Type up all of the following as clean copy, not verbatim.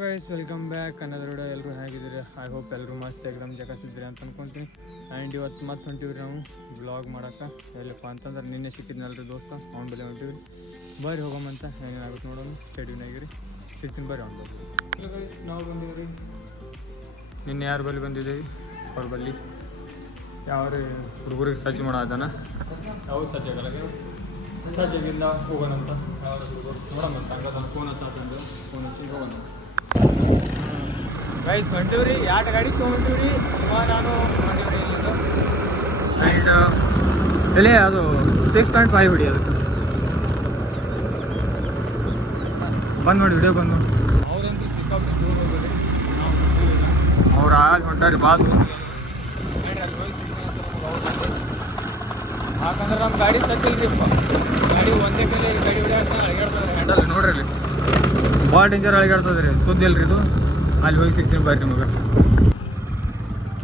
Guys welcome back Kannada ಎಲ್ಲರೂ ಹೇಗಿದ್ದೀರಿ. I hope ಎಲ್ಲರೂ ಮಸ್ತ್ ಎಕ್ದಮ್ ಜಗಸಿದ್ರಿ ಅಂತ ಅನ್ಕೊಂತೀನಿ. ಆ್ಯಂಡ್ ಇವತ್ತು ಮತ್ತೆ ಹೊಂಟಿವ್ರಿ ನಾವು ಬ್ಲಾಗ್ ಮಾಡೋಕೆ. ಎಲ್ಲಪ್ಪ ಅಂತಂದ್ರೆ ನಿನ್ನೆ ಸಿಕ್ಕಿದ್ನಲ್ರಿ ದೋಸ್ತ ಅವ್ನ ಬಳಿ ಹೊಂಟಿವಿ. ಬರ್ರಿ ಹೋಗೋಮಂತ ಏನೇನಾಗುತ್ತೆ ನೋಡೋಣ. ಸ್ಟೇಡಿಯಮ್ನಾಗಿರಿ ಸಿಗ್ತೀನಿ ಬರ್ರಿ ಅವ್ನು ಬಳಿ. ಗೈಸ್ ನಾವು ಬಂದಿವ್ರಿ. ನಿನ್ನೆ ಯಾರ ಬಳಿ ಬಂದಿದ್ದೀವಿ ಅವ್ರ ಬಳಿ ಯಾವ್ರಿ ಹುಡುಗರಿಗೆ ಸಜ್ಜು ಮಾಡೋದನ ಯಾವ ಸಜ್ಜಾಗಲ್ಲ ಸಜ್ಜಾಗಿಲ್ಲ ಹೋಗೋಣಂತ ಯಾವ ಹುಡುಗರು ನೋಡೋಣಂತ ಹಂಗದ ಫೋನ್ ಹಚ್ಚಂದ್ರೆ ಫೋನ್ ಹಚ್ಚಿ ಹೋಗೋಣ. ಗೈಸ್ ಹೊಂಟಿವ್ರಿ 2 ಗಾಡಿ ತೊಗೊಂಡಿವ್ರಿ. ನಾನು ಮಾಡಿವ್ರಿ ಇಲ್ಲಿಂದ. ಆ್ಯಂಡ್ ಎಲೆ ಅದು 6.5 ಹೊಡಿ ಅದಕ್ಕೆ ಬಂದು ನೋಡಿ ವಿಡಿಯೋ ಬಂದು ಅವ್ರಂತೂ ಸಿಕ್ಕಾಪಟ್ಟೆ ದೂರ ಹೋಗೋದು. ಅವ್ರು ಆಗ ಹೊಂಟಾರಿ ಭಾಳ ದೂರ. ಯಾಕಂದ್ರೆ ನಮ್ಮ ಗಾಡಿ ಸಚ್ಚಿಲ್ರಿಪ್ಪ. ಗಾಡಿ ಒಂದೇ ಕೈಲಿ ಗಾಡಿ ಅಳಿಗಾಡ್ತದೆ. ಹ್ಯಾಂಡಲ್ ನೋಡ್ರಿ ಅಲ್ಲಿ ಭಾಳ ಡೇಂಜರ್ ಅಳಿಗಾಡ್ತದೆ ರೀ. ಸುದ್ದಿ ಇಲ್ರಿ ಇದು. ಅಲ್ಲಿ ಹೋಗಿ ಸಿಗ್ತೀನಿ ಬರ್ರಿ ನಿಮಗೆ.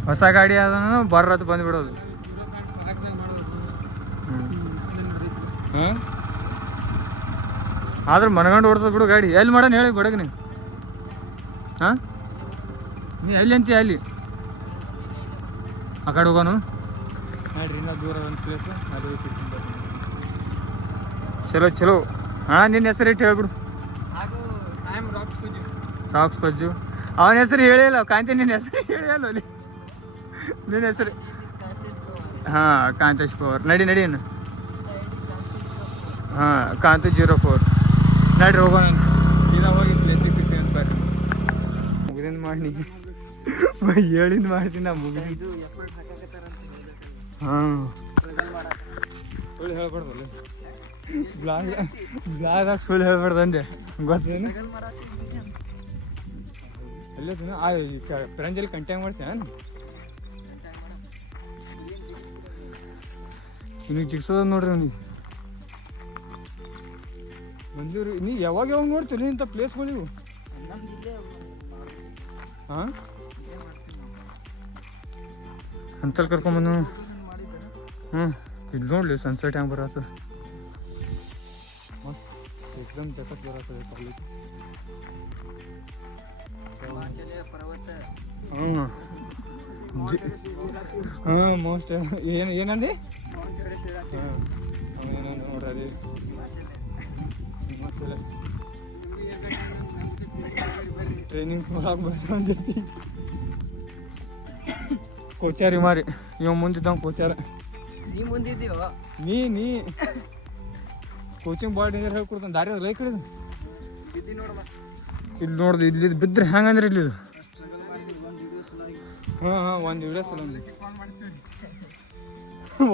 ಹೊಸ ಗಾಡಿ ಅದನ್ನು ಬರ್ರತ್ತು ಬಂದುಬಿಡೋದು. ಆದ್ರೆ ಮನಗಂಡು ಓಡ್ತದೆ ಬಿಡು ಗಾಡಿ. ಎಲ್ಲಿ ಮಾಡೋಣ ಹೇಳಿ ಬಡಗ ನೀವು. ಹಾಂ ನೀ ಎಲ್ಲಿ ಅಂತೀಯ ಅಲ್ಲಿ ಆ ಕಡೆ ಹೋಗೋನು ನೋಡ್ರಿ. ಇನ್ನೂ ದೂರ ಒಂದು ಪ್ಲೇಸು ಅಲ್ಲಿ ಹೋಗಿ ಸಿಗ್ತೀನಿ ಬರ್ರಿ. ಚಲೋ ಚಲೋ. ಹಾಂ ನಿನ್ನ ಹೆಸರು ಇಟ್ಟು ಹೇಳ್ಬಿಡು. ರಾಕ್ಸ್ ಪಜ್ಜು. ಅವನ ಹೆಸರು ಹೇಳಿಲ್ಲ ಕಾಂತಿ. ನಿನ್ನ ಹೆಸರು ಹೇಳಿಲ್ಲ ಅಲ್ಲಿ. ನಿನ್ನ ಹೆಸರು ಹಾಂ ಕಾಂತೇಶ್ ಪವರ್. ನಡಿ ಏನು ಹಾಂ ಕಾಂತಿ 04 ನಡ್ರಿ ಹೋಗೋಣ. ಇಲ್ಲ ಹೋಗಿ ಪ್ಲೇಸಿಗೆ ಸಿಗ್ತೀನಿ ಅಂತ ಬರ್ರಿ. ಮುಗಿದಿಂದ ಮಾಡಿ ಹೇಳಿಂದ ಮಾಡ್ತೀನಿ ನಾ ಮುಗಿದ. ಹಾಂ ಸುಳ್ಳು ಹೇಳ್ಬಾರ್ದಲ್ಲ ಬ್ಲಾಗ್ ಸುಳ್ಳು ಹೇಳ್ಬಾರ್ದಂದೆ ಗೊತ್ತೇನು. ಎಲ್ಲದನ್ನು ಫ್ರೆಂಜಲ್ಲಿ ಕಂಟ್ಯಾಕ್ಟ್ ಮಾಡ್ತೇನೆ. ನಿಮಗೆ ಜಿಗ್ಸೋದ ನೋಡ್ರಿ ಅವ್ನಿಗೆ ಬಂದಿವ್ರಿ. ನೀ ಯಾವಾಗ ನೋಡ್ತೀರಿ ಇಂಥ ಪ್ಲೇಸ್ಗಳಿವು. ಹಾಂ ಅಂತಲ್ಲಿ ಕರ್ಕೊಂಬಂದು ಇಲ್ಲಿ ನೋಡ್ಲಿ ಸನ್ಸೆಟ್ ಹೆಂಗೆ ಬರತ್ತದ. ಮಸ್ತ್ ಏಕ್ದಮ್ ಜಗತ್ ಬರತ್ತದ ಕಾಲೇಜ್. ಹಾಂ ಮೋಸ್ಟ್ ಏನಂದಿ. ಹಾಂ ಏನಂದು ನೋಡ್ರಿ ಟ್ರೈನಿಂಗ್ ಹೋಗಕ್ಕೆ ಬರ್ತಾವ ಜೊತೆ ಕೋಚಾರಿ ಮಾರಿ. ಇವ ಮುಂದಿದ್ದ ಕೋಚಾರ. ನೀ ಕೋಚಿಂಗ್ ಭಾಳ ಡೇಂಜರ್ ಹೇಳ್ಕೊಡ್ತಾನೆ. ದಾರಿ ಲೈಕ್ ಹಿಡಿದು ಇಲ್ಲಿ ನೋಡ್ದು. ಇಲ್ಲಿ ಬಿದ್ದರೆ ಹೆಂಗಂದ್ರೆ ಇಲ್ಲಿ ಹಾಂ ಒಂದು ವಿಡಿಯೋ ಸಲ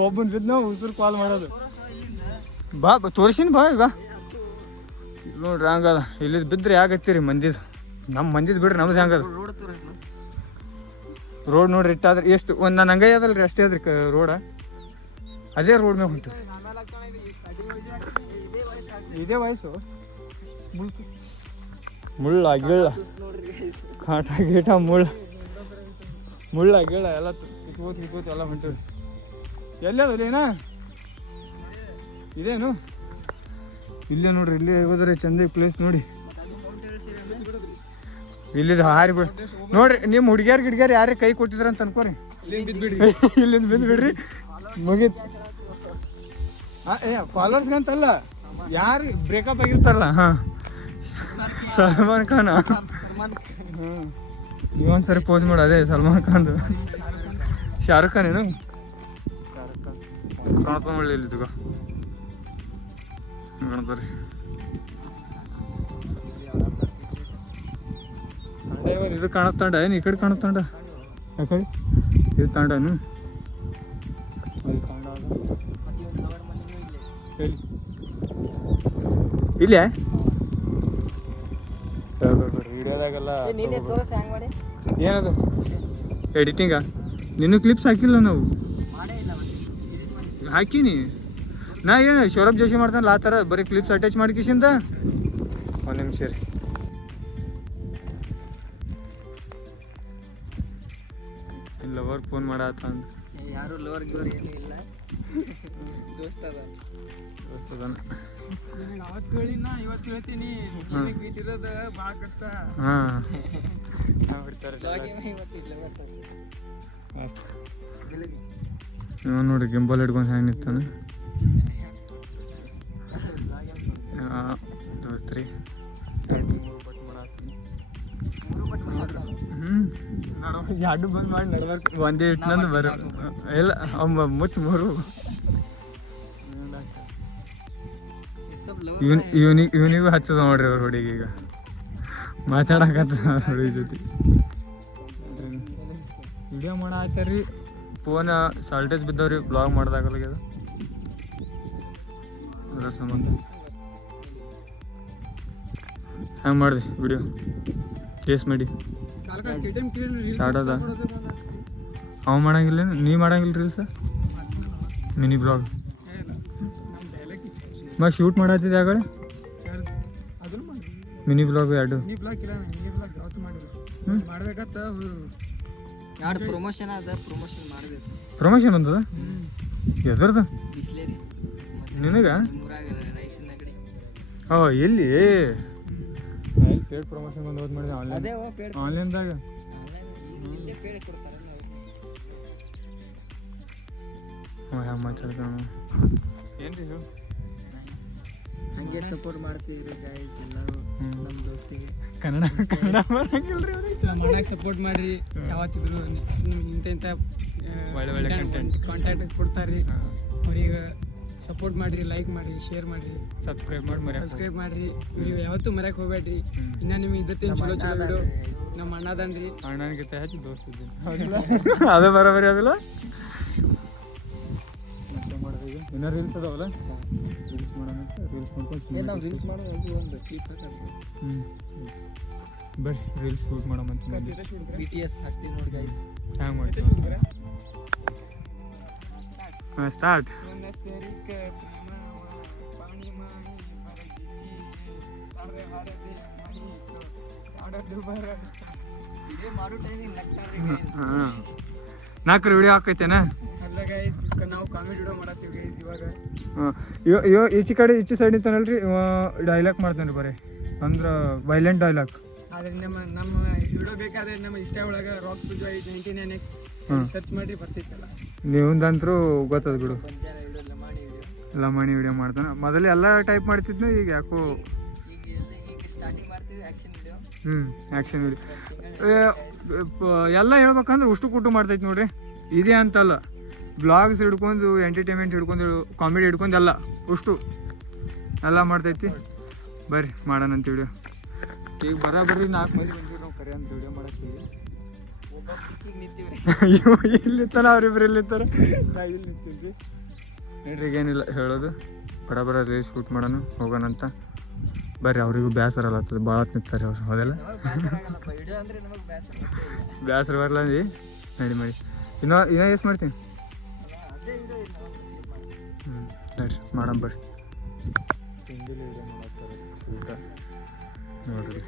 ಒಬ್ಬನ ಬಿದ್ದು ನಾವು ಉಸಿರು ಕಾಲ್ ಮಾಡೋದು. ಬಾ ತೋರಿಸಿನ ಬಾ ಈಗ ಇಲ್ಲಿ ನೋಡ್ರಿ ಹಂಗದ. ಇಲ್ಲಿ ಬಿದ್ದರೆ ಯಾಕತ್ತೀರಿ ಮಂದಿದು. ನಮ್ಮ ಮಂದಿದು ಬಿಡ್ರಿ ನಮ್ದು ಹೆಂಗದ ರೋಡ್ ನೋಡ್ರಿ. ಇಟ್ಟಾದ್ರೆ ಎಷ್ಟು ಒಂದು ನನ್ನ ಹಂಗೈ ಅದಲ್ರಿ ಅಷ್ಟೇ ಅದ್ರಿ ರೋಡ. ಅದೇ ರೋಡ್ ಮ್ಯಾಗ ಹೊಂಟಿವಿ. ಇದೇ ವಯಸ್ಸು ಮುಳ್ಳ ಗಿಳ್ಳ ಕಾಟ ಗೀಟ ಮುಳ್ಳ ಗಿಳ್ಳ ಎಲ್ಲ ಕಿತ್ಕೋತಿ ಎಲ್ಲ ಹೊಂಟಿವಿ. ಎಲ್ಲದು ಏನಾ ಇದೇನು ಇಲ್ಲೇ ನೋಡ್ರಿ. ಇಲ್ಲೇ ಹೋದ್ರೆ ಚಂದ ಪ್ಲೇಸ್ ನೋಡಿ. ಇಲ್ಲಿದ್ದು ಹಾರಿ ಬಿಡ ನೋಡ್ರಿ. ನಿಮ್ಮ ಹುಡುಗಿಯರ್ ಯಾರೇ ಕೈ ಕೊಟ್ಟಿದ್ರ ಅಂತ ಅನ್ಕೋರಿ. ಇಲ್ಲಿಂದ ಬಿದ್ದು ಬಿಡ್ರಿ ಮುಗೀತು. ಫಾಲೋವರ್ಸ್ಗಂತಲ್ಲ ಯಾರು ಬ್ರೇಕಪ್ ಆಗಿರ್ತಾರಲ್ಲ. ಹಾಂ ಸಲ್ಮಾನ್ ಖಾನ್. ಹ್ಞೂ ನೀವೊಂದ್ಸರಿ ಪೋಸ್ ಮಾಡು. ಅದೇ ಸಲ್ಮಾನ್ ಖಾನ್ದು. ಶಾರುಖ್ ಖಾನ್ ಏನು ಶಾರುಖ್ ಖಾನ್ ಕಾಣ್ತಾ ಮಾಡಲಿ ಇಲ್ಲಿ ತಗೋ ಕಾಣ್ತಾರೆ. ಇದು ಕಾಣತ್ತಾಂಡ ಏನು ಈ ಕಡೆ ಕಾಣತ್ತಾಂಡ. ಆ ಕಡೆ ಇದು ತಾಂಡನು ಅದು ತಾಂಡ ಹೇಳಿ ಇಲ್ಲೇ ವಿಡಿಯೋದಾಗೆಲ್ಲ ಏನದು ಎಡಿಟಿಂಗಾ. ನಿನ್ನೂ ಕ್ಲಿಪ್ಸ್ ಹಾಕಿಲ್ಲ ನಾವು. ಹಾಕೀನಿ ನಾ. ಏನು ಸೌರಭ್ ಜೋಶಿ ಮಾಡ್ತಾನಲ್ಲ ಆ ಥರ ಬರೀ ಕ್ಲಿಪ್ಸ್ ಅಟ್ಯಾಚ್ ಮಾಡ್ಕಿಸಿಂದ. ಒಂದು ನಿಮಿಷ ರೀ. ಲವರ್ ಫೋನ್ ಮಾಡತ್ತ ಯಾರು ಲವರ್ ಗಿವರ್ ಏನೂ ಇಲ್ಲ ದೋಸ್ತ ಅದ. ದೋಸ್ತದನ ಅವತ್ತು ಹೇಳಿನ ಇವತ್ತು ಹೇಳ್ತೀನಿ ಇಟ್ಟಿರೋದು ಭಾಳ ಕಷ್ಟ. ಹಾಂ ಇವ ನೋಡಿ ಗಿಂಬಲ್ ಹಿಡ್ಕೊಂಡು ಹೆಂಗೆ ನಿಂತಾನೆ ದೋಸ್ತ್ರಿ. ಎರಡು ಬಂದ್ ಮಾಡಿ ನಡ್ಬಾರ್ದು ಒಂದೇ ಇಟ್ನಂದು ಬರ ಇಲ್ಲ ಅಮ್ಮ ಮುಚ್ಚ ಮೂರು ಇವನಿಗೂ ಹಚ್ಚದ ನೋಡ್ರಿ ಅವ್ರ ಹುಡುಗಿ ಈಗ ಮಾತಾಡಕತ್ತ ಹುಡುಗಿ ಜೊತೆ ವಿಡಿಯೋ ಮಾಡ ಆಚಾರ್ರಿ. ಫೋನ್ ಸಾಲ್ಟೇಜ್ ಬಿದ್ದವ್ರಿ ಬ್ಲಾಗ್ ಮಾಡ್ದಾಗಲ್ಲಾಗ್ಯದ ಅದ್ರ ಸಂಬಂಧ. ಹೆಂಗೆ ಮಾಡಿದೆ ವಿಡಿಯೋ ಟೇಸ್ಟ್ ಮಾಡಿ ಸ್ಟಾರ್ಟ್ ಅದ. ಅವ ಮಾಡಂಗಿಲ್ಲ ನೀ ಮಾಡಂಗಿಲ್ಲ ರೀಲ್ಸ ಮಿನಿ ಬ್ಲಾಗ್ ಮತ್ತೆ ಶೂಟ್ ಮಾಡತ್ತಿದ್ದೆ ಆಗಡೆ ಮಿನಿ ಬ್ಲಾಗ್ ಎರಡು ಪ್ರಮೋಷನ್ ಅದ ಪ್ರಮೋಷನ್ ಮಾಡಬೇಕು. ಪ್ರಮೋಷನ್ ಅಂತದ ಎದ್ರದ ಬಿಸ್ಲೇರಿ ನಿನಗ ಎಲ್ಲಿ ಪೇಡ್ ಪ್ರಮೋಷನ್ ಬಂದು ಓದ್ ಮಾಡಿದೆ ಆನ್ಲೈನ್ದಾಗ ಹೆಂಗೆ ಮಾತಾಡ್ತಾನ ಏನ್ರಿ ಹೇಳು. ಹಂಗೆ ಸಪೋರ್ಟ್ ಮಾಡ್ತಿದ್ರು ಗೈಸ್ ಎಲ್ಲರೂ ನಮ್ಮ ದೋಸ್ತಿಗೆ. ಕನ್ನಡ ಬರಂಗಿಲ್ರಿ ಮಾಡಕ್ಕೆ ಸಪೋರ್ಟ್ ಮಾಡ್ರಿ. ಯಾವತ್ತಿದ್ರು ಇಂಥ ಒಳ್ಳೆ ಕಾಂಟ್ಯಾಕ್ಟ್ ಕೊಡ್ತಾರ್ರಿ. ಅವ್ರಿಗೆ ಸಪೋರ್ಟ್ ಮಾಡ್ರಿ, ಲೈಕ್ ಮಾಡ್ರಿ, ಶೇರ್ ಮಾಡ್ರಿ, ಸಬ್ಸ್ಕ್ರೈಬ್ ಮಾಡ್ರಿ. ನೀವು ಯಾವತ್ತೂ ಮರ್ಯಾಕೆ ಹೋಗ್ಬೇಡ್ರಿ. ಇನ್ನ ನಿಮ್ಗೆ ಇದ್ದತ್ತೇನು ಚಲೋ ವಿಡಿಯೋ ನಮ್ಮ ಅಣ್ಣದನ್ರಿ. ಅಣ್ಣನಿಗಿಂತ ಹೆಚ್ಚು ದೋಸ್ತಿದ್ದೀನಿ ಅದೇ ಬರೋಬರಿ ಅದಿಲ್ಲ. ಮತ್ತೆ ಮಾಡೋದು ಈಗ ಇನ್ನೂ ರೀಲ್ಸ್ ಅದಾವಲ್ಲ ರೀಲ್ಸ್ ಮಾಡೋಣ ರೀಲ್ಸ್ ಮಾಡ್ಕೊಂಡು ನಾವು ರೀಲ್ಸ್ ಮಾಡೋದು ಒಂದು ಬರ್ರಿ ರೀಲ್ಸ್ ಶೂಟ್ ಮಾಡೋಮಂತ BTS ಹಾಕ್ತೀವಿ ನೋಡಿ ಗೈಸ್. ಹ್ಯಾಂಗೆ ಮಾಡ್ತೀವಿ ಸ್ಟಾರ್ಟ್. ನಾಲ್ಕು ವಿಡಿಯೋ ಹಾಕೈತೇನ ಅಲ್ಲ ಗೈಸ್ ನಾವು ಕಾಮಿಡಿ ವಿಡಿಯೋ ಮಾಡತ್ತೀವಿ ಗೈಸ್ ಇವಾಗ ಈಚೆ ಕಡೆ ಈಚೆ ಸೈಡ್ ನಿಂತಾನಲ್ರಿ ಡೈಲಾಗ್ ಮಾಡ್ತಾನೆ ಬರೀ ಅಂದ್ರೆ ವೈಲೆಂಟ್ ಡೈಲಾಗ್. ಆದ್ರೆ ನಮ್ಮ ವಿಡಿಯೋ ಬೇಕಾದ್ರೆ ನಮ್ಮ ಇಷ್ಟ ಒಳಗೆ ರಾಕ್ ಪೂಜಾ 99X ಸರ್ಚ್ ಮಾಡಿ ಬರ್ತಿತ್ತಲ್ಲ. ನೀವಂತರೂ ಗೊತ್ತದ ಬಿಡು. ಲಮಾಣಿ ವಿಡಿಯೋ ಮಾಡ್ತಾನೆ ಮೊದಲು ಎಲ್ಲ ಟೈಪ್ ಮಾಡ್ತಿದ್ನ ಈಗ ಯಾಕೋ ಆ್ಯಕ್ಷನ್ ವಿಡಿಯೋ ಎಲ್ಲ ಹೇಳ್ಬೇಕಂದ್ರೆ ಉಷ್ಟು ಕುಟ್ಟು ಮಾಡ್ತೈತಿ ನೋಡ್ರಿ. ಇದೇ ಅಂತಲ್ಲ ಬ್ಲಾಗ್ಸ್ ಹಿಡ್ಕೊಂಡು ಎಂಟರ್ಟೈನ್ಮೆಂಟ್ ಹಿಡ್ಕೊಂಡು ಕಾಮಿಡಿ ಹಿಡ್ಕೊಂಡು ಎಲ್ಲ ಉಷ್ಟು ಎಲ್ಲ ಮಾಡ್ತೈತಿ. ಬರ್ರಿ ಮಾಡೋಣಂತ ವಿಡಿಯೋ. ಈಗ ಬರೀ 4 ಮಂದಿ ಬಂದಿವಿ ನಾವು ಕರೆ ಅಂತ ವಿಡಿಯೋ ಮಾಡತ್ತೀವಿ. ಇಲ್ಲಿತ್ತಾನ ಅವ್ರಿಬ್ರು ಇಲ್ಲಿರ್ತಾರೆ ನಾ ಇಲ್ಲಿ ನಿಂತಿದ್ವಿ ನೋಡ್ರಿ. ಈಗೇನಿಲ್ಲ ಹೇಳೋದು ಬರ ರೀಲ್ಸ್ ಶೂಟ್ ಮಾಡೋಣ ಹೋಗೋಣಂತ ಬರ್ರಿ. ಅವ್ರಿಗೂ ಬೇಸರ ಅಲ್ಲತ್ತದ ಭಾಳ ನಿಂತಾರೆ ಅವ್ರು ಹೌದಲ್ಲ. ಬೇಸರ ಬರಲ್ಲ ಅಂದು ನಡಿ ಮಾಡಿ ಇನ್ನೂ ಎಷ್ಟು ಮಾಡ್ತೀನಿ ನೋಡ್ರಿ ಮಾಡೋಣ ಬರ್ರಿ. ತಿಂಡಿಲಿ ವಿಡಿಯೋ ಮಾಡತ್ತಾರೆ ಊಟ ನೋಡ್ರಿ.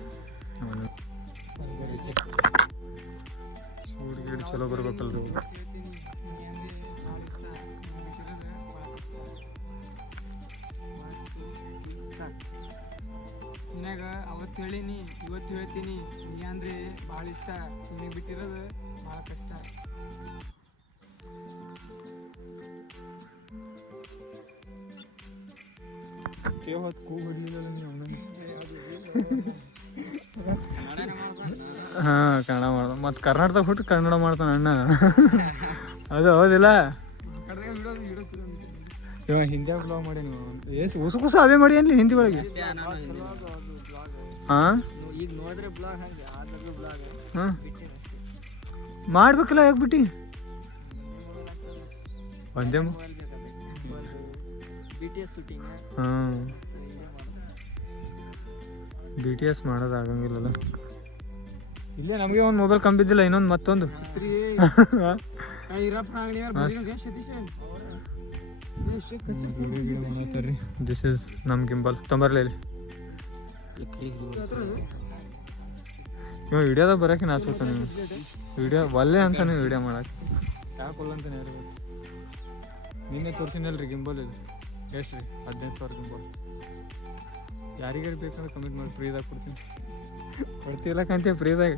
ಶೂಟ್ ಗೀಡ್ ಚಲೋ ಬರ್ಬೇಕಲ್ರಿ. ನಿನಗ ಅವತ್ತು ಹೇಳಿನಿ ಇವತ್ತು ಹೇಳ್ತೀನಿ ನಿನಗೆ ಅಂದರೆ ಭಾಳ ಇಷ್ಟ. ನಿನಗೆ ಬಿಟ್ಟಿರೋದು ಭಾಳ ಕಷ್ಟ. ಹಾಂ ಕನ್ನಡ ಮಾಡ್ದ ಮತ್ತು ಕರ್ನಾಟಕದಾಗ ಹುಟ್ಟು ಕನ್ನಡ ಮಾಡ್ತಾನೆ ಅಣ್ಣ ಅದು ಹೌದಿಲ್ಲ. ಇವಾಗ ಹಿಂದಿ ಬ್ಲಾಗ್ ಮಾಡಿ ನೀವು ಎಷ್ಟು ಹೊಸ ಅವೇ ಮಾಡಿ ಅನ್ಲಿ ಹಿಂದಿ ಒಳಗೆ. ಹಾಂ ಈಗ ನೋಡ್ರೆ ಬ್ಲಾಗ್ ಹಂಗೆ ಆದ್ರೂ ಬ್ಲಾಗ್ ಹಾಂ ಮಾಡ್ಬೇಕಲ್ಲ ಯಾಕೆ ಬಿಟ್ಟು ಒಂದೇ BTS ಶೂಟಿಂಗ್. ಹಾಂ BTS ಮಾಡೋದು ಆಗಂಗಿಲ್ಲಲ್ಲ. ಇಲ್ಲೇ ನಮಗೆ ಒಂದು ಮೊಬೈಲ್ ಕಂಬಿದ್ದಿಲ್ಲ ಇನ್ನೊಂದು ಮತ್ತೊಂದು ದಿಸ್ ಇಸ್ ನಮ್ಮ ಗಿಂಬಲ್ ತೊಂಬರ್ಲಿ ಇವ ವಿಡಿಯೋದಾಗ ಬರೋಕೆ ನಾಚೋತ ನೀವು ವಿಡಿಯೋ ಒಲ್ಲೆ ಅಂತ ನೀವು ವಿಡಿಯೋ ಮಾಡಕ್ಕೆ ಯಾಕೆ ಒಲ್ಲ ಅಂತಾನೆ ಹೇಳ್ಬೇಕು. ನಿನ್ನೆ ತೋರಿಸಿನಲ್ರಿ ಗಿಂಬಲ್ ಇದು ಎಷ್ಟು ರೀ 15,000 ಸಿಂಬಲ್ ಯಾರಿಗಾರು ಬೇಕಂದ್ರೆ ಕಮೆಂಟ್ ಮಾಡಿ ಫ್ರೀದಾಗ ಕೊಡ್ತೀನಿ ಕೊಡ್ತಿಲ್ಲ ಕಂತೆ ಫ್ರೀದಾಗ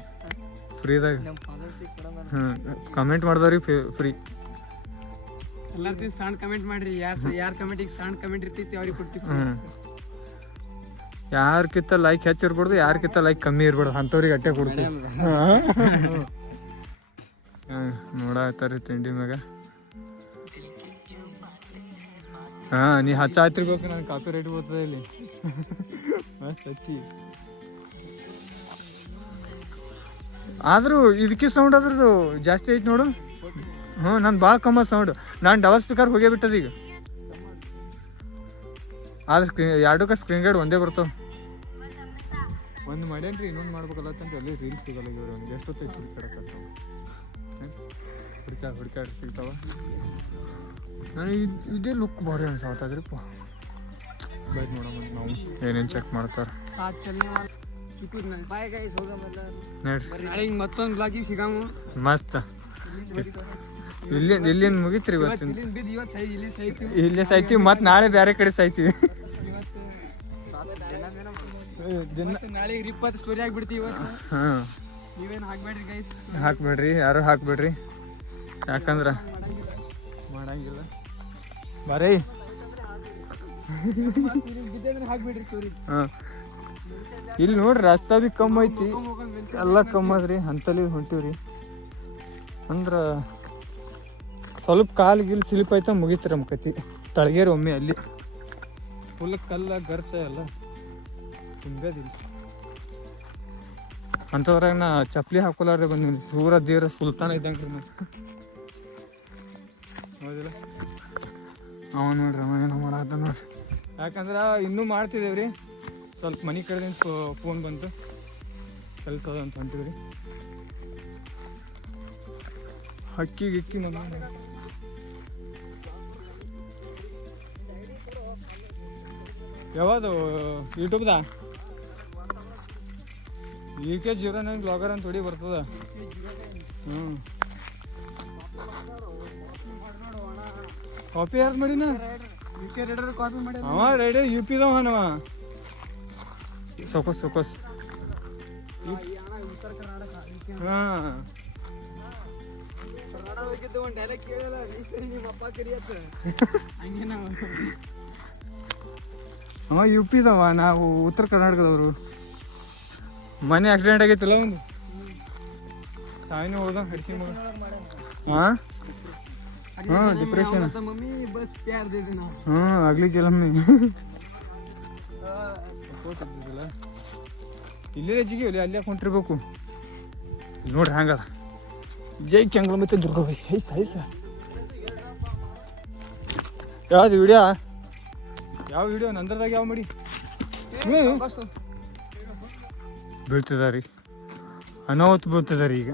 ಕಮೆಂಟ್ ಮಾಡಿದವ್ರಿ ಫ್ರೀ ಎಲ್ಲಾರ್ತಿ ಸಣ್ಣ ಕಮೆಂಟ್ ಮಾಡ್ರಿ ಯಾರ ಕಮೆಂಟಿಗೆ ಸಣ್ಣ ಕಮೆಂಟ್ ಇರ್ತೈತಿ ಅವ್ರಿಗೆ ಕೊಡ್ತೀವಿ ಯಾರ್ಕಿಂತ ಲೈಕ್ ಹೆಚ್ಚು ಇರ್ಬಾರ್ದು ಯಾರ್ಕಿಂತ ಲೈಕ್ ಕಮ್ಮಿ ಇರ್ಬಾರ್ದು ಅಂಥವ್ರಿಗೆ ಅಟ್ಟೆ ಕೊಡ್ತೀವಿ ನೋಡಾತಾರಿ ತಿಂಡಿ ಮ್ಯಾಗ ನೀ ಹಚ್ಚಾತಿರ್ಬೇಕು ನಾನು ಕಾಪಿ ರೇಟ್ ಬರ್ತದೆ ಇಲ್ಲಿ ಮಸ್ತ್ ಹಚ್ಚಿ ಆದರೂ ಇದಕ್ಕೆ ಸೌಂಡ್ ಅದ್ರದ್ದು ಜಾಸ್ತಿ ಐತಿ ನೋಡು ನಾನು ಭಾಳ ಕಮ್ಮ ಸೌಂಡ್ ನಾನು ಡಬಲ್ ಸ್ಪೀಕರ್ ಹೋಗೇ ಬಿಟ್ಟದ ಈಗ ಆದ್ರೆ ಎರಡಕ್ಕೆ ಸ್ಕ್ರೀನ್ ಗಾರ್ಡ್ ಒಂದೇ ಬರ್ತಾವ ಒಂದು ಮಾಡ್ಯಾನ್ರಿ ಇನ್ನೊಂದು ಮಾಡ್ಬೇಕಲ್ಲ ಅಂತ ಅಲ್ಲಿ ರೀಲ್ಸ್ ಸಿಗಲ್ಲ ಇವ್ರು ಒಂದು ಎಷ್ಟೊತ್ತೈತಿ ಹುಡ್ಕಾಡ್ರಿ ಸಿಗ್ತಾವ ನನಗೆ ಇದೇ ಲುಕ್ ಭಾರಿ ಅನ್ಸಾವತ್ತದ್ರಿಪ್ಪ ಬೈಕ್ ನೋಡಮ್ಮ ನಾವು ಏನೇನು ಚೆಕ್ ಮಾಡ್ತಾರೆ ಮತ್ತೊಂದು ಬ್ಲಾಗಿಗೆ ಸಿಗಾಮು ಮಸ್ತ್ ಇಲ್ಲಿಂದ ಮುಗಿತ್ರಿ ಇವತ್ತಿನ ಇಲ್ಲೇ ಸಾಯ್ತೀವಿ ಮತ್ತೆ ನಾಳೆ ಬೇರೆ ಕಡೆ ಸಾಯ್ತೀವಿ ನಾಳೆ 20 ಸ್ಟೋರಿ ಆಗ್ಬಿಡ್ತೀವಿ ಇವತ್ತು ನೀವೇನು ಹಾಕ್ಬೇಡ್ರಿ ಗೈಸ್ ಹಾಕ್ಬೇಡ್ರಿ ಯಾರು ಹಾಕ್ಬೇಡ್ರಿ ಯಾಕಂದ್ರ ಮಾಡಂಗಿಲ್ಲ ಬರೀ ಹಾಕ್ಬಿಡ್ರಿ ಸ್ಟೋರಿ ಇಲ್ಲಿ ನೋಡ್ರಿ ರಸ್ತಾ ಬಿ ಕಮ್ಮಿ ಐತಿ ಎಲ್ಲ ಕಮ್ಮಿ ಅದ್ರಿ ಅಂತಲ್ಲಿ ಹೊಂಟಿವ್ರಿ ಅಂದ್ರ ಸ್ವಲ್ಪ ಕಾಲಿಗಿಲ್ಲಿ ಸ್ಲಿಪ್ ಆಯ್ತಾ ಮುಗೀತು ನಮ್ಮ ಕತಿ ತಳಗೇರಿ ಒಮ್ಮೆ ಅಲ್ಲಿ ಫುಲ್ ಕಲ್ಲ ಗರ್ತ ಎಲ್ಲ ತುಂಬೇದಿಲ್ಲ ಅಂಥದ್ರಾಗ ನಾ ಚಪ್ಪಲಿ ಹಾಕೊಲಾರ್ದೆ ಬಂದಿನಿ ಸೂರ ದೇವ್ರ ಸುಲ್ತಾನ ಇದ್ದಂಗ್ರಿ ನಾ ಹೌದಿಲ್ಲ ಅವ ನೋಡ್ರಿ ಅವ ಏನೋ ಮಾಡತ್ತ ನೋಡ್ರಿ ಯಾಕಂದ್ರೆ ಇನ್ನೂ ಮಾಡ್ತಿದ್ದೇವ್ರಿ ಸ್ವಲ್ಪ ಮನೆ ಕಡೆದಿಂದ ಫೋನ್ ಬಂತು ಕೆಲಸ ಅದ ಅಂತ ಹೊಂಟಿದ್ರಿ ಹಕ್ಕಿ ಗಿಕ್ಕಿ ನಮ್ಮ ಯಾವುದು ಯೂಟ್ಯೂಬ್ದ UK09 ಬ್ಲಾಗರ್ ಅಂತ ಹೊಡಿ ಬರ್ತದ ಕಾಪಿ ಯಾರು ಮಾಡಿನ ಕಾಪಿ ಮಾಡಿ ಅವ ರೈಡ್ UP-ದವ ಅವ ಸೊಕಸ್ ಹಾಂ ಒಂದು ಡೈಲಾಗ್ ಕೇಳಲ್ಲ ನಿಮ್ಮ ಅಪ್ಪ ಕರಿಯತ್ತ ಹಂಗೆ ನಾವು ಅವ UP-ದವ ನಾವು ಉತ್ತರ ಕರ್ನಾಟಕದವರು ಮನೆ ಆಕ್ಸಿಡೆಂಟ್ ಆಗೈತಿಲ್ಲ ಒಂದು ಸಾವಿನ ಹೋದ ಹಡಿಸಿ ಮಗ ಹಾಂ डिप्रेशन मम्मी बस प्यार दे देना अगली जन्म में ಇಲ್ಲೇ ರಜಿಗೆ ಅಲ್ಲಿ ಕೊಂಟಿರ್ಬೇಕು ನೋಡ್ರಿ ಹಂಗದ ಜೈ ಕೆಂಗ್ಳ ಮತ್ತೆ ದುರ್ಗವ್ರಿ ಐಸ ಯಾವ್ದು ವಿಡಿಯೋ ಯಾವ ವಿಡಿಯೋ ನಂದ್ರದಾಗ ಯಾವ ಮಾಡಿ ಬೀಳ್ತದ ರೀ ಅನಾಹುತ ಬೀಳ್ತದ ರೀ ಈಗ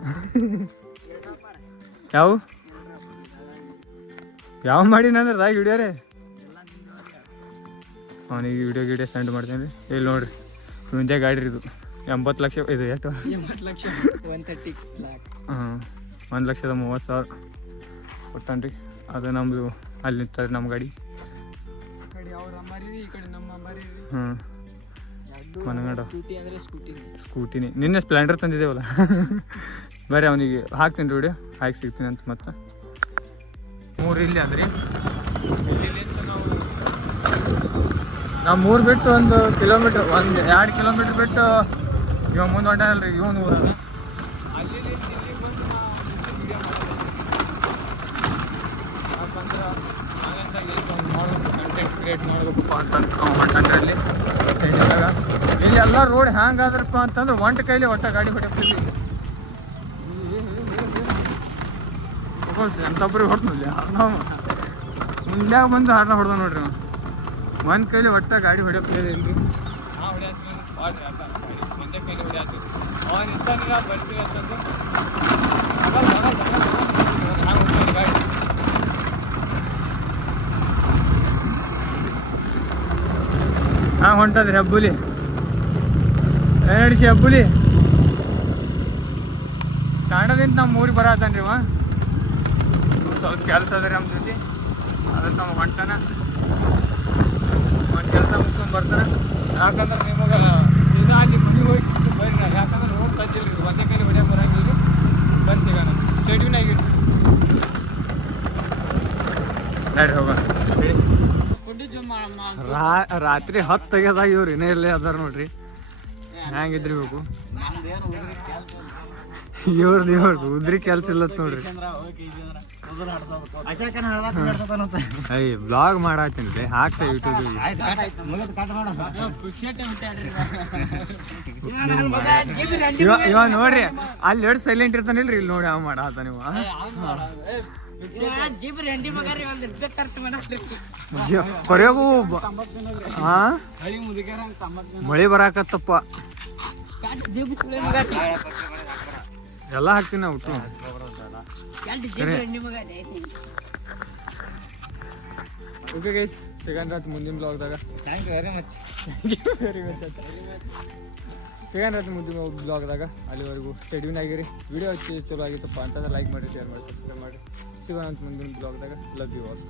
ಯಾವ ಮಾಡಿ ನಂದ್ರದಾಗ ವಿಡಿಯೋ ರೀ ಅವನಿಗೆ ವಿಡಿಯೋ ಸೆಂಡ್ ಮಾಡ್ತೇನೆ ರೀ ಇಲ್ಲಿ ನೋಡ್ರಿ ಮುಂದೆ ಗಾಡಿ ಇದು 80 ಲಕ್ಷ ಇದು ಎಷ್ಟು 1,30,000 ಕೊಟ್ಟಾನ ರೀ ಅದು ನಮ್ಮದು ಅಲ್ಲಿ ನಿಂತಾರೆ ನಮ್ಮ ಗಾಡಿ ಮನಗಂಡ ಸ್ಕೂಟಿನಿ ನಿನ್ನೆ ಸ್ಪ್ಲೆಂಡರ್ ತಂದಿದ್ದೇವಲ್ಲ ಬರೀ ಅವನಿಗೆ ಹಾಕ್ತೀನಿ ವಿಡಿಯೋ ಹಾಕಿ ಸಿಗ್ತೀನಿ ಅಂತ ಮತ್ತೆ 3 ಇಲ್ಲಿ ಅಂದ್ರಿ ನಾವು 3 ಬಿಟ್ಟು 1 ಕಿಲೋಮೀಟ್ರ್ 2 ಕಿಲೋಮೀಟ್ರ್ ಬಿಟ್ಟು ಇವ ಮುಂದೆ ಹೊಂಟಾನಲ್ರಿ ಇವನು ಊರ ಅಲ್ಲಿ ಯಾಕಂದ್ರೆ ಕಂಟೆಂಟ್ ಕ್ರಿಯೇಟ್ ಮಾಡಬೇಕಪ್ಪ ಅಂತಂದು ಹೊಂಟಂದ್ರೆ ಅಲ್ಲಿ ಸೈಡಿದಾಗ ಇಲ್ಲಿ ಎಲ್ಲ ರೋಡ್ ಹ್ಯಾಂಗಾದ್ರಪ್ಪ ಅಂತಂದ್ರೆ ಒಂಟ ಕೈಲಿ ಒಟ್ಟ ಗಾಡಿ ಹೊಟ್ಟೆ ಎಂತೊಬ್ಬರಿಗೆ ಹೊಡ್ತಲ್ಲಿ ನಾವು ಇಲ್ಲಾಗ ಬಂದು ಹಾರ್ನ ಹೊಡೆದ ನೋಡ್ರಿ ಒಂದು ಕೈಲಿ ಒಟ್ಟ ಗಾಡಿ ಹೊಡ್ಯಕ್ಕೆ ಇಲ್ರಿ ಒಂದೇ ಕೈಲಿ ಹೊಡ್ಯಾತು ಅವನು ಇರ್ತಾನಿಲ್ಲ ಬರ್ತೀವಿ ಅಂತಂದು ಗಾಡಿ ಹಾಂ ಹೊಂಟದ್ರಿ ಹಬ್ಬುಲಿ ಏನು ನಡಿಸಿ ಹಬ್ಬುಲಿ ಕಾಂಡದಿಂದ ನಮ್ಮ ಊರಿಗೆ ಬರತ್ತಾನ್ರಿ ಅವ ಸ್ವಲ್ಪ ಕೆಲಸ ಅದ ರೀ ನಮ್ಮ ಜೊತೆ ಅದಕ್ಕೆ ನಾವು ಹೊಂಟಾನ ಒಂದು ಕೆಲಸ ಮುಗಿಸ್ಕೊಂಡು ಬರ್ತಾನೆ. ಯಾಕಂದ್ರೆ ನಿಮಗೆ ಸೀದಾ ಅಲ್ಲಿ ಮನೆಗೆ ಹೋಗಿ ಸಿಗ್ತು ಬರ್ರಿ ನಾನು. ಯಾಕಂದ್ರೆ ರೋಡ್ ಸಜ್ಜಿಲ್ಲ ರೀ, ಒಂದೇ ಕೈಲಿ ಹೊಡ್ಯಕ್ಕೆ ಬರಂಗಿಲ್ಲ. ಬರ್ರಿ ಸಿಗೋಣ ಸ್ಟೇಡಿಯಮ್ನಾಗ ಹೇಳಿ ಹೋಗೋಣ. ರಾತ್ರಿ 10 ಆಗ್ಯದಾಗ ಇವ್ರು ಇನ್ನೇ ಇಲ್ಲೇ ಅದಾರ ನೋಡ್ರಿ. ಹೆಂಗಿದ್ರಿ ಬೇಕು ಇವ್ರದ್ದು ಉದ್ರಿ ಕೆಲ್ಸ ಇಲ್ಲತ್ ನೋಡ್ರಿ. ಅಯ್ಯ ಬ್ಲಾಗ್ ಮಾಡತ್ತೀನಿ ಹಾಕ್ತಾ ಯೂಟ್ಯೂಬ್. ಇವ ನೋಡ್ರಿ ಅಲ್ಲಿ ಎರಡು ಸೈಲೆಂಟ್ ಇರ್ತಾನಿಲ್ರಿ, ಇಲ್ಲಿ ನೋಡಿ ಅವ ಮಾಡತ್ತ ನೀವು. ಕೊರೆಗೂ ಹಾ ಮಳಿ ಬರಾಕತ್ತಪ್ಪ. ಎಲ್ಲ ಹಾಕ್ತೀನಿ ನಾ ಒಟ್ಟು. ಓಕೆ ಗೈಸ್, ಸಿಗನ್ ರಾತ್ ಮುಂದಿನ ಬ್ಲಾಗ್ದಾಗ. Thank you very much. ಸಿಗನ್ ರಾತ್ ಮುಂದಿನ ಬ್ಲಾಗ್ದಾಗ. ಅಲ್ಲಿವರೆಗೂ ಸ್ಟೇಡಿಯನ್ ಆಗಿರಿ. ವಿಡಿಯೋ ಹಚ್ಚಿ ಚಲೋ ಆಗಿತ್ತಪ್ಪ ಅಂತಂದ್ರೆ ಲೈಕ್ ಮಾಡಿ, ಶೇರ್ ಮಾಡಿ, ಸಬ್ಸ್ಕ್ರೈಬ್ ಮಾಡಿ. ಸಿಗೋಣ ಅಂತ ಮುಂದಿನ ಬ್ಲಾಗ್ದಾಗ. Love you all.